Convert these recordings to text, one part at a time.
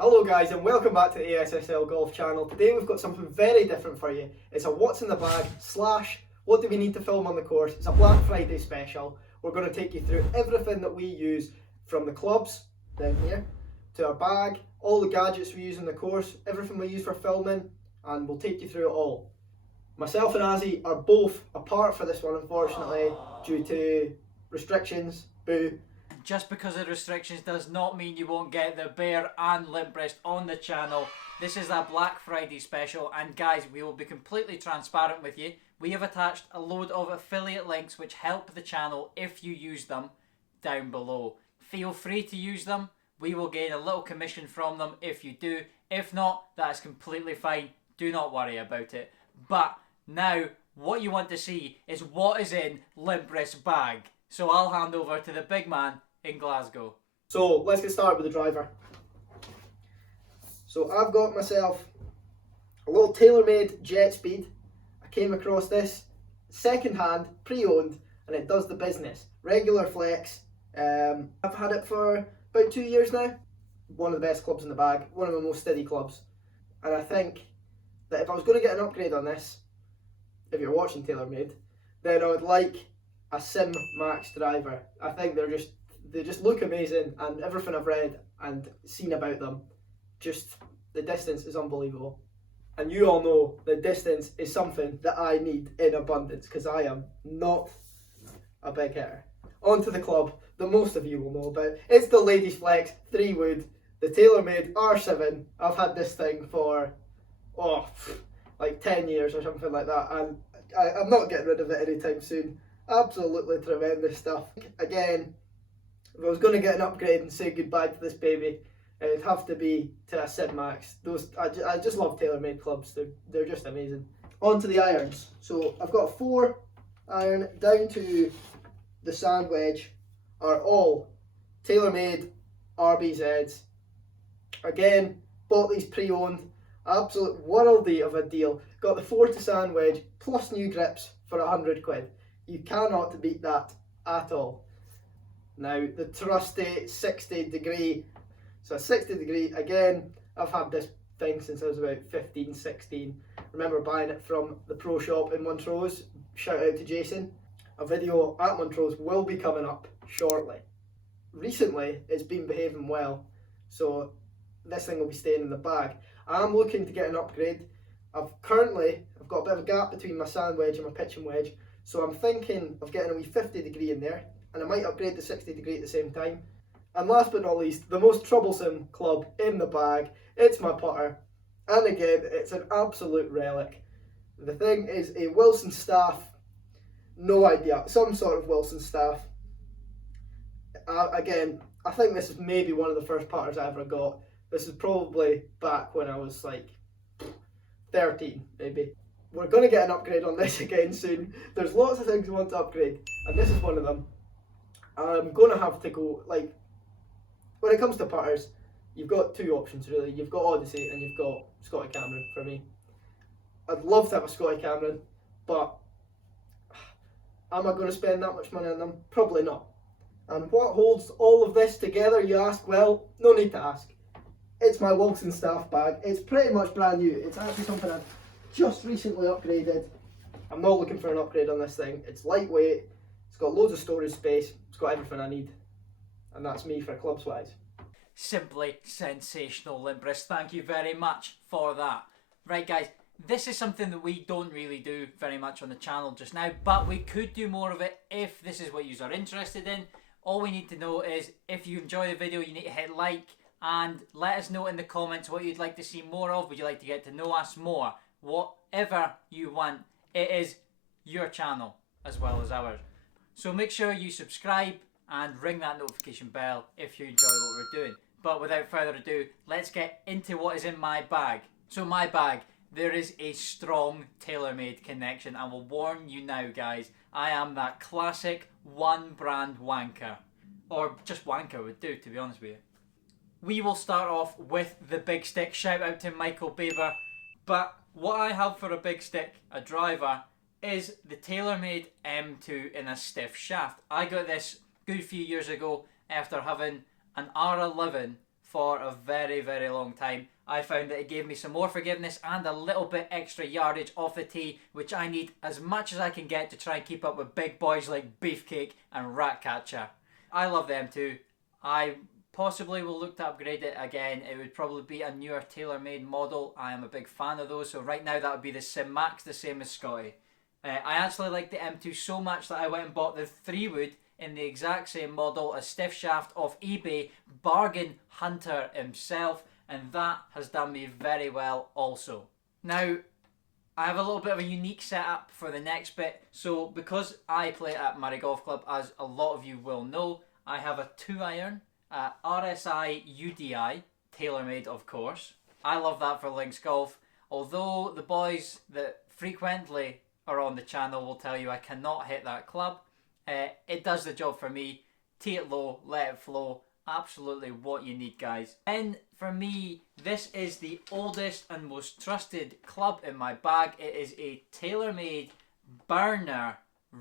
Hello guys and welcome back to the Assl Golf channel. Today we've got something very different for you. It's a what's in the bag / what do we need to film on the course. It's a Black Friday special. We're going to take you through everything that we use, from the clubs down here to our bag, all the gadgets we use in the course, everything we use for filming, and we'll take you through it all. Myself and Azzie are both apart for this one, unfortunately, due to restrictions. Boo. Just because of restrictions does not mean you won't get the bare and limp breast on the channel. This is a Black Friday special, and guys, we will be completely transparent with you. We have attached a load of affiliate links which help the channel if you use them down below. Feel free to use them. We will gain a little commission from them if you do. If not, that's completely fine. Do not worry about it. But now, what you want to see is what is in Limp Breast's bag. So I'll hand over to the big man in Glasgow. So let's get started with the driver. So I've got myself a little Taylormade Jetspeed. I came across this second hand, pre-owned, and it does the business. Regular flex. I've had it for about 2 years now. One of the best clubs in the bag, one of the most steady clubs. And I think that if I was going to get an upgrade on this, if you're watching TaylorMade, then I would like a Sim Max driver. I think they just look amazing, and everything I've read and seen about them, just the distance is unbelievable. And you all know the distance is something that I need in abundance because I am not a big hitter. On to the club that most of you will know about. It's the Ladies Flex 3 Wood, the TaylorMade R7. I've had this thing for like 10 years or something like that, and I'm not getting rid of it anytime soon. Absolutely tremendous stuff. Again, if I was going to get an upgrade and say goodbye to this baby, it'd have to be to a Sim Max. I just love TaylorMade clubs. They're just amazing. On to the irons. So I've got a 4 iron down to the sand wedge are all TaylorMade RBZs. Again, bought these pre-owned. Absolute worldie of a deal. Got the 4 to sand wedge plus new grips for £100. You cannot beat that at all. Now the trusty 60 degree. So a 60 degree, again, I've had this thing since I was about 15, 16. Remember buying it from the pro shop in Montrose. Shout out to Jason. A video at Montrose will be coming up shortly. Recently, it's been behaving well, so this thing will be staying in the bag. I'm looking to get an upgrade. I've got a bit of a gap between my sand wedge and my pitching wedge, so I'm thinking of getting a wee 50 degree in there, and I might upgrade to 60 degree at the same time. And last but not least, the most troublesome club in the bag, it's my putter. And again, it's an absolute relic. The thing is a Wilson staff, no idea, some sort of Wilson staff. Again, I think this is maybe one of the first putters I ever got. This is probably back when I was like 13, maybe. We're going to get an upgrade on this again soon. There's lots of things we want to upgrade, and this is one of them. I'm going to have to go, like, when it comes to putters, you've got 2 options really. You've got Odyssey and you've got Scotty Cameron for me. I'd love to have a Scotty Cameron, but am I going to spend that much money on them? Probably not. And what holds all of this together, you ask? Well, no need to ask. It's my Wilson staff bag. It's pretty much brand new. It's actually something I've just recently upgraded. I'm not looking for an upgrade on this thing. It's lightweight. It's got loads of storage space. It's got everything I need. And that's me for clubs wise. Simply sensational, Limp Breast. Thank you very much for that. Right guys, this is something that we don't really do very much on the channel just now, but we could do more of it if this is what you are interested in. All we need to know is if you enjoy the video, you need to hit like and let us know in the comments what you'd like to see more of. Would you like to get to know us more? Whatever you want, it is your channel as well as ours. So make sure you subscribe and ring that notification bell if you enjoy what we're doing. But without further ado, let's get into what is in my bag. So my bag, there is a strong TaylorMade connection. I will warn you now guys, I am that classic one brand wanker. Or just wanker would do, to be honest with you. We will start off with the big stick. Shout out to Michael Baber. But what I have for a big stick, a driver, is the TaylorMade M2 in a stiff shaft. I got this a good few years ago after having an R11 for a very, very long time. I found that it gave me some more forgiveness and a little bit extra yardage off the tee, which I need as much as I can get to try and keep up with big boys like Beefcake and Ratcatcher. I love the M2. I possibly will look to upgrade it again. It would probably be a newer TaylorMade model. I am a big fan of those, so right now that would be the Sim Max, the same as Scotty. I actually like the M2 so much that I went and bought the 3 wood in the exact same model, a stiff shaft off eBay, bargain hunter himself, and that has done me very well also. Now, I have a little bit of a unique setup for the next bit. So because I play at Murray Golf Club, as a lot of you will know, I have a 2-iron RSi UDI, TaylorMade of course. I love that for links golf, although the boys that frequently are on the channel will tell you I cannot hit that club. It does the job for me. Tee it low, let it flow. Absolutely what you need, guys. And for me, this is the oldest and most trusted club in my bag. It is a TaylorMade Burner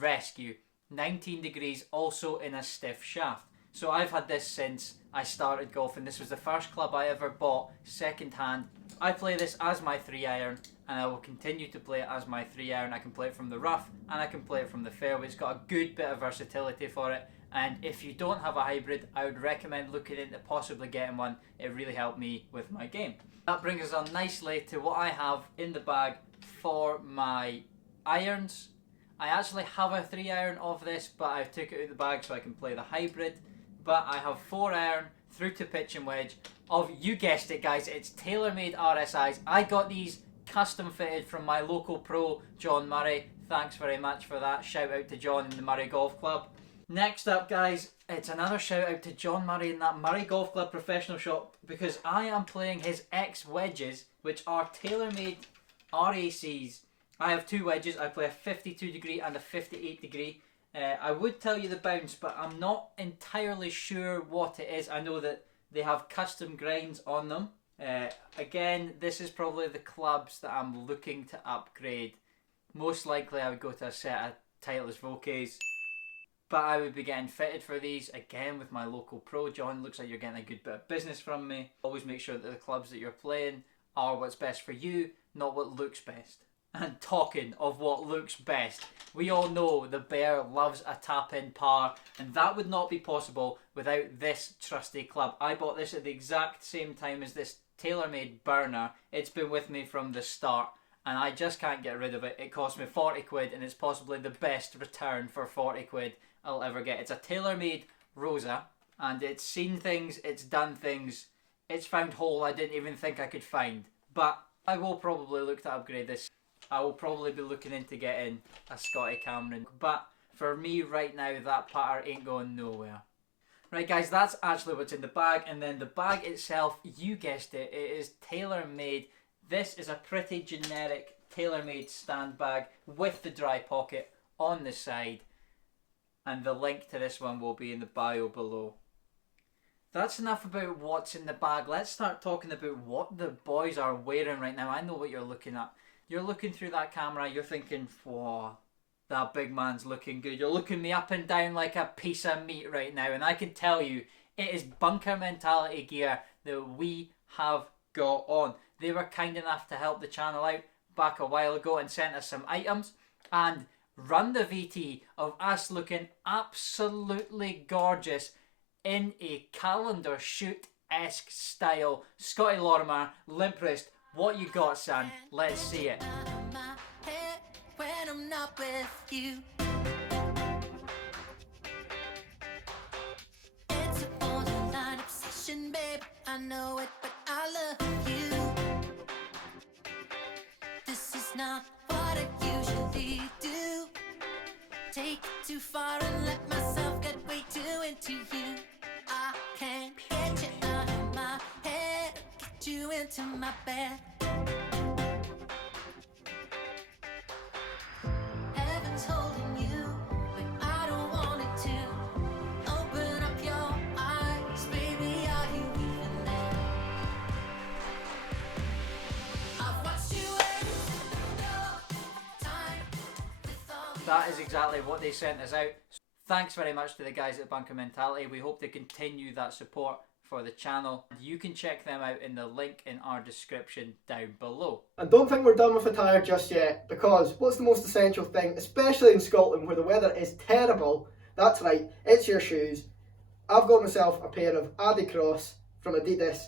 Rescue, 19 degrees, also in a stiff shaft. So I've had this since I started golfing. This was the first club I ever bought second hand. I play this as my 3-iron, and I will continue to play it as my 3-iron. I can play it from the rough and I can play it from the fairway. It's got a good bit of versatility for it, and if you don't have a hybrid, I would recommend looking into possibly getting one. It really helped me with my game. That brings us on nicely to what I have in the bag for my irons. I actually have a 3-iron of this, but I took it out of the bag so I can play the hybrid. But I have 4-iron through to pitch and wedge of, you guessed it guys, it's TaylorMade RSIs. I got these custom fitted from my local pro, John Murray. Thanks very much for that. Shout out to John in the Murray Golf Club. Next up guys, it's another shout out to John Murray in that Murray Golf Club professional shop, because I am playing his X wedges, which are TaylorMade RACs. I have 2 wedges. I play a 52 degree and a 58 degree. I would tell you the bounce, but I'm not entirely sure what it is. I know that they have custom grinds on them. Again, this is probably the clubs that I'm looking to upgrade. Most likely I would go to a set of Titleist Vokeys, but I would be getting fitted for these again with my local pro. John, looks like you're getting a good bit of business from me. Always make sure that the clubs that you're playing are what's best for you, not what looks best. And talking of what looks best, we all know the bear loves a tap-in par, and that would not be possible without this trusty club. I bought this at the exact same time as this TaylorMade Burner. It's been with me from the start, and I just can't get rid of it. It cost me 40 quid, and it's possibly the best return for 40 quid I'll ever get. It's a TaylorMade Rossa, and it's seen things, it's done things, it's found hole I didn't even think I could find. But I will probably look to upgrade this. I will probably be looking into getting a Scotty Cameron, but for me right now that putter ain't going nowhere. Right guys, that's actually what's in the bag, and then the bag itself, you guessed it, it is TaylorMade. This is a pretty generic TaylorMade stand bag with the dry pocket on the side, and the link to this one will be in the bio below. That's enough about what's in the bag. Let's start talking about what the boys are wearing right now. I know what you're looking at. You're looking through that camera, you're thinking, whoa, that big man's looking good. You're looking me up and down like a piece of meat right now, and I can tell you, it is bunker mentality gear that we have got on. They were kind enough to help the channel out back a while ago and sent us some items, and run the VT of us looking absolutely gorgeous in a calendar shoot-esque style. Scotty Lorimer, limp wrist. What you got, son? Let's see it. When I'm not with you, it's a borderline obsession, babe. I know it, but I love you. This is not what I usually do. Take it too far and let myself get way too into you. I can't get you out of my head, get you into my bed. Heaven's holding you, but I don't want it to. Open up your eyes, baby, are you even there? I've watched you every single time with all the That is exactly what they sent us out. Thanks very much to the guys at Bunker Mentality. We hope to continue that support for the channel. You can check them out in the link in our description down below. And don't think we're done with attire just yet, because what's the most essential thing, especially in Scotland where the weather is terrible? That's right, it's your shoes. I've got myself a pair of Adicross from Adidas.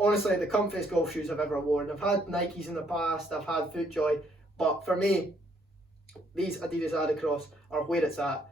Honestly, the comfiest golf shoes I've ever worn. I've had Nikes in the past, I've had FootJoy, but for me, these Adidas Adicross are where it's at.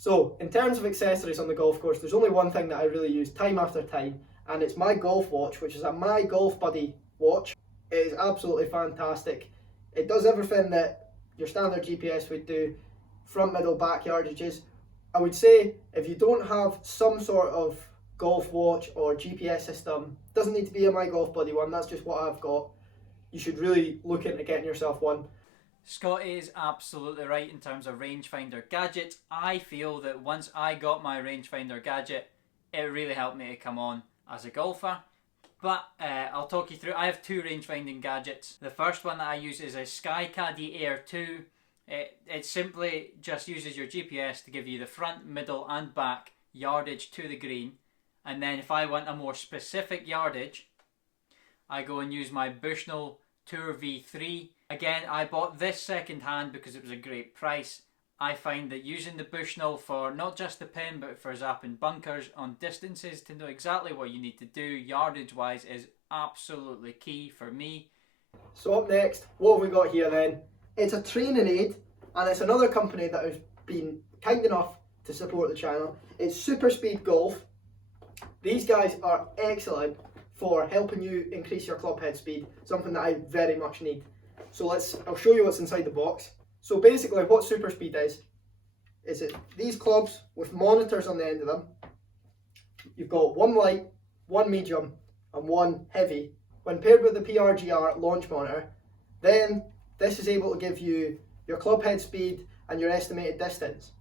So, in terms of accessories on the golf course, there's only one thing that I really use time after time, and it's my golf watch, which is a My GolfBuddy watch. It is absolutely fantastic. It does everything that your standard GPS would do, front, middle, back yardages. I would say if you don't have some sort of golf watch or GPS system, doesn't need to be a My GolfBuddy one, that's just what I've got, you should really look into getting yourself one. Scott is absolutely right in terms of rangefinder gadgets. I feel that once I got my rangefinder gadget, it really helped me to come on as a golfer. But I'll talk you through. I have two rangefinding gadgets. The first one that I use is a SkyCaddie Air 2. It simply just uses your GPS to give you the front, middle and back yardage to the green. And then if I want a more specific yardage, I go and use my Bushnell Tour V3. Again, I bought this second hand because it was a great price. I find that using the Bushnell for not just the pin but for zapping bunkers on distances to know exactly what you need to do yardage wise is absolutely key for me. So up next, what have we got here then? It's a training aid, and it's another company that has been kind enough to support the channel. It's SuperSpeed Golf. These guys are excellent for helping you increase your club head speed, something that I very much need. So I'll show you what's inside the box. So basically what SuperSpeed is it these clubs with monitors on the end of them. You've got one light, one medium and one heavy. When paired with the PRGR launch monitor, then this is able to give you your club head speed and your estimated distance.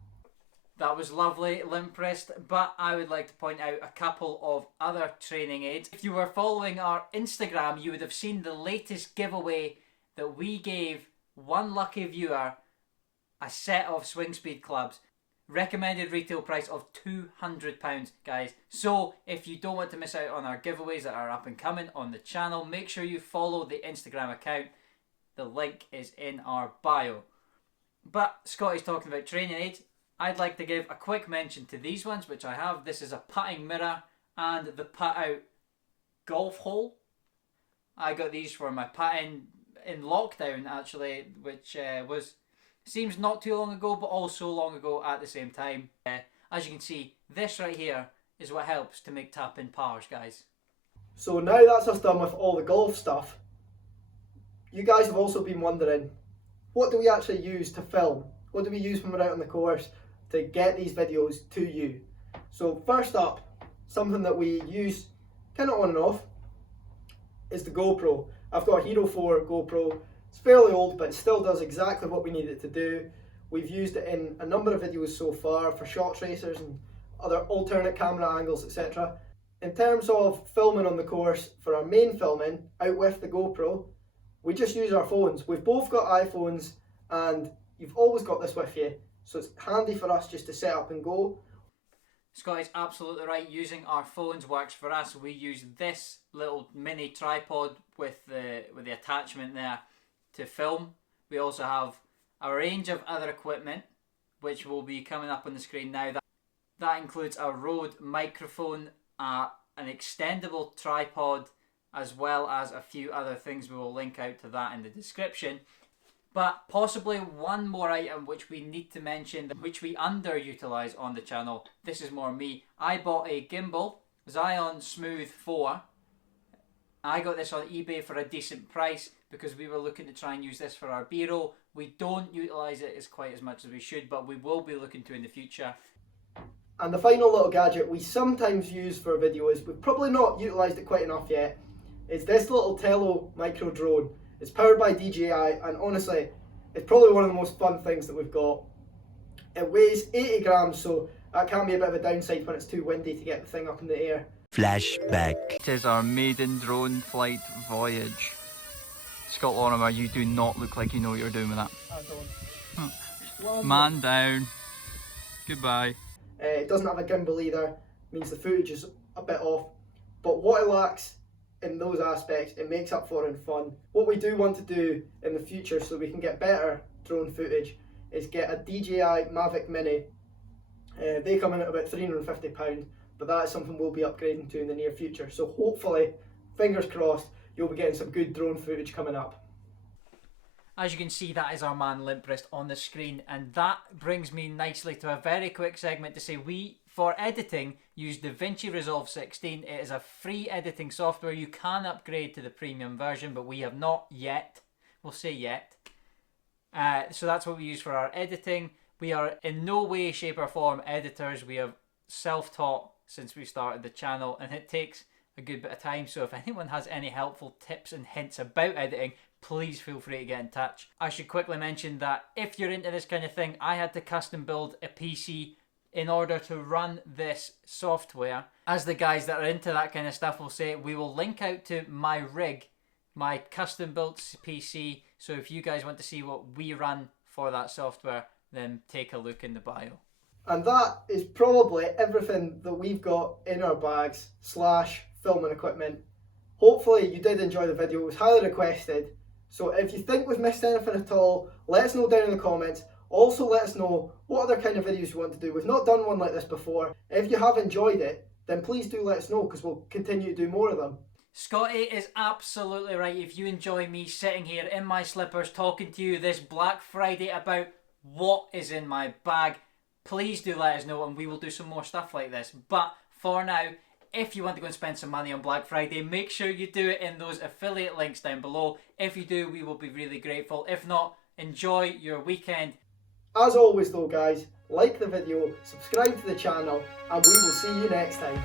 That was lovely, Limprest, but I would like to point out a couple of other training aids. If you were following our Instagram, you would have seen the latest giveaway that we gave one lucky viewer a set of swing speed clubs. Recommended retail price of £200, guys. So if you don't want to miss out on our giveaways that are up and coming on the channel, make sure you follow the Instagram account. The link is in our bio. But Scotty's talking about training aids. I'd like to give a quick mention to these ones, which I have. This is a putting mirror and the putt out golf hole. I got these for my putting in lockdown actually, which seems not too long ago, but also long ago at the same time. As you can see, this right here is what helps to make tapping pars, guys. So now that's us done with all the golf stuff. You guys have also been wondering, what do we actually use to film? What do we use when we're out on the course to get these videos to you? So first up, something that we use kind of on and off is the GoPro. I've got a Hero 4 GoPro. It's fairly old, but it still does exactly what we need it to do. We've used it in a number of videos so far for shot tracers and other alternate camera angles, etc. In terms of filming on the course, for our main filming out with the GoPro, we just use our phones. We've both got iPhones and you've always got this with you, so it's handy for us just to set up and go. Scotty's absolutely right. Using our phones works for us. We use this little mini tripod with the attachment there to film. We also have a range of other equipment which will be coming up on the screen now. That includes a Rode microphone, an extendable tripod, as well as a few other things. We will link out to that in the description. But possibly one more item which we need to mention, which we underutilise on the channel. This is more me. I bought a gimbal, Zhiyun Smooth 4. I got this on eBay for a decent price because we were looking to try and use this for our B-roll. We don't utilise it as quite as much as we should, but we will be looking to in the future. And the final little gadget we sometimes use for videos, we've probably not utilised it quite enough yet, is this little Tello micro drone. It's powered by DJI and honestly, it's probably one of the most fun things that we've got. It weighs 80 grams, so that can be a bit of a downside when it's too windy to get the thing up in the air. Flashback. It is our maiden drone flight voyage. Scott Lorimer, you do not look like you know what you're doing with that. I don't. Man down. Goodbye. It doesn't have a gimbal either, means the footage is a bit off. but what it lacks in those aspects, it makes up for in fun. What we do want to do in the future so we can get better drone footage is get a DJI Mavic Mini. They come in at about £350, but that is something we'll be upgrading to in the near future. So hopefully, fingers crossed, you'll be getting some good drone footage coming up. As you can see, that is our man Limprest on the screen, and that brings me nicely to a very quick segment to say we, for editing, use Davinci Resolve 16. It is a free editing software. You can upgrade to the premium version, but we have not yet. We'll say yet. So that's what we use for our editing. We are in no way, shape or form editors. We have self-taught since we started the channel, and it takes a good bit of time. So if anyone has any helpful tips and hints about editing, please feel free to get in touch. I should quickly mention that if you're into this kind of thing, I had to custom build a PC in order to run this software. As the guys that are into that kind of stuff will say, we will link out to my rig, my custom built PC. So if you guys want to see what we run for that software, then take a look in the bio. And that is probably everything that we've got in our bags / filming equipment. Hopefully you did enjoy the video. It was highly requested. So if you think we've missed anything at all, let us know down in the comments. Also let us know what other kind of videos you want to do. We've not done one like this before. If you have enjoyed it, then please do let us know, because we'll continue to do more of them. Scotty is absolutely right. If you enjoy me sitting here in my slippers talking to you this Black Friday about what is in my bag, please do let us know and we will do some more stuff like this. But for now, if you want to go and spend some money on Black Friday, make sure you do it in those affiliate links down below. If you do, we will be really grateful. If not, enjoy your weekend. As always though guys, like the video, subscribe to the channel, and we will see you next time.